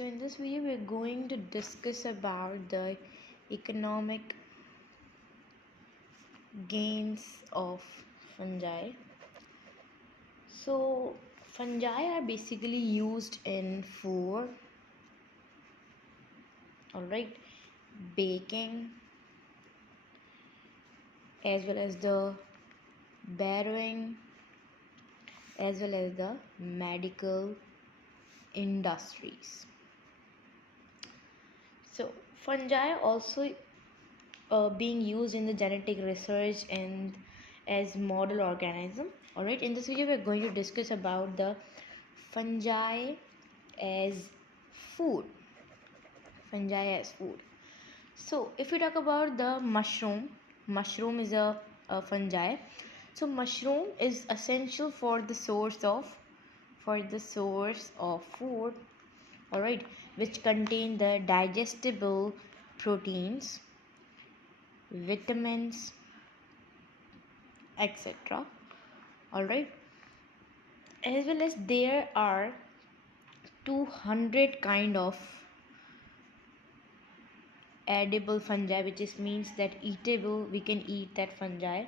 So in this video we're going to discuss about the economic gains of fungi. So fungi are basically used in food, alright, baking, as well as the burrowing, as well as the medical industries. So fungi also being used in the genetic research and as model organism. Alright, in this video we're going to discuss about the fungi as food. Fungi as food. So if we talk about the mushroom is a fungi. So mushroom is essential for the source of food, alright, which contain the digestible proteins, vitamins, etc. Alright, as well as there are 200 kind of edible fungi, which is means that eatable, we can eat that fungi.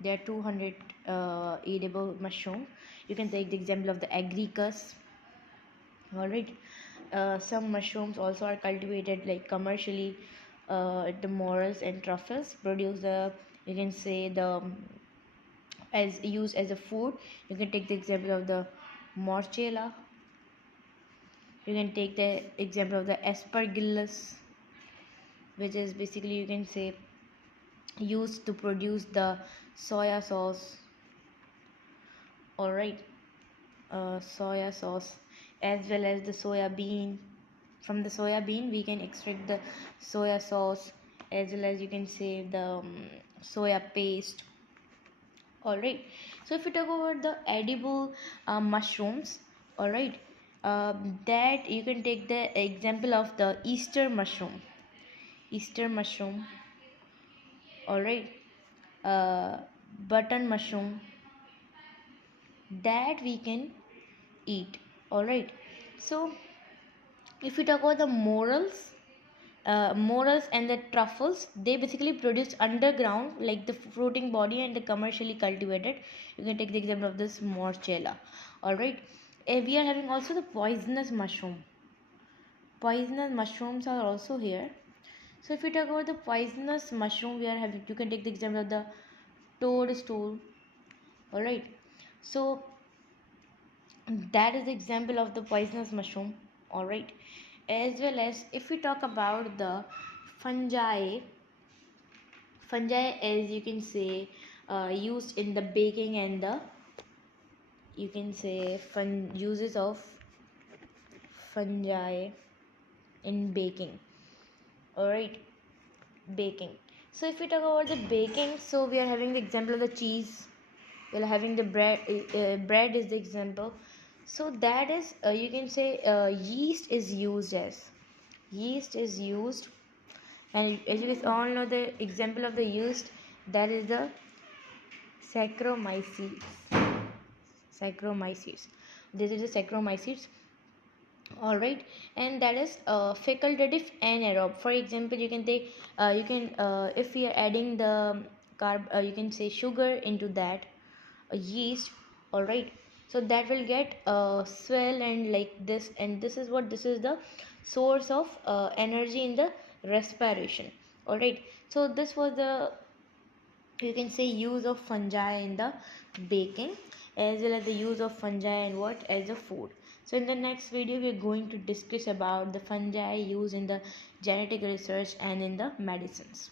There are 200 edible mushroom. You can take the example of the agaricus. Alright, some mushrooms also are cultivated like commercially. The morels and truffles produce the, you can say, the as used as a food. You can take the example of the morchella. You can take the example of the aspergillus, which is basically, you can say, used to produce the soya sauce. Alright, soya sauce, as well as the soya bean. From the soya bean we can extract the soya sauce, as well as you can say the soya paste. Alright, so if we talk about the edible mushrooms, alright, that you can take the example of the Easter mushroom. Alright, button mushroom, that we can eat. Alright, so if we talk about the morels and the truffles, they basically produce underground, like the fruiting body and the commercially cultivated. You can take the example of this morchella. Alright, we are having also the poisonous mushrooms are also here. So if we talk about the poisonous mushroom, we are having, you can take the example of the toadstool. Alright, so that is the example of the poisonous mushroom. Alright, as well as if we talk about the fungi, as you can say used in the baking and the, you can say, uses of fungi in baking. Alright, baking. So if we talk about the baking, so we are having the example of the cheese, we are having the bread. Bread is the example. So that is, you can say, yeast is used, and as you guys all know the example of the yeast, that is the Saccharomyces. This is the Saccharomyces. Alright, and that is facultative anaerobe. For example, you can take if we are adding the you can say sugar into that yeast. Alright, so that will get swell and like this, and this is the source of energy in the respiration. Alright, so this was the, you can say, use of fungi in the baking, as well as the use of fungi and what as a food. So in the next video we are going to discuss about the fungi used in the genetic research and in the medicines.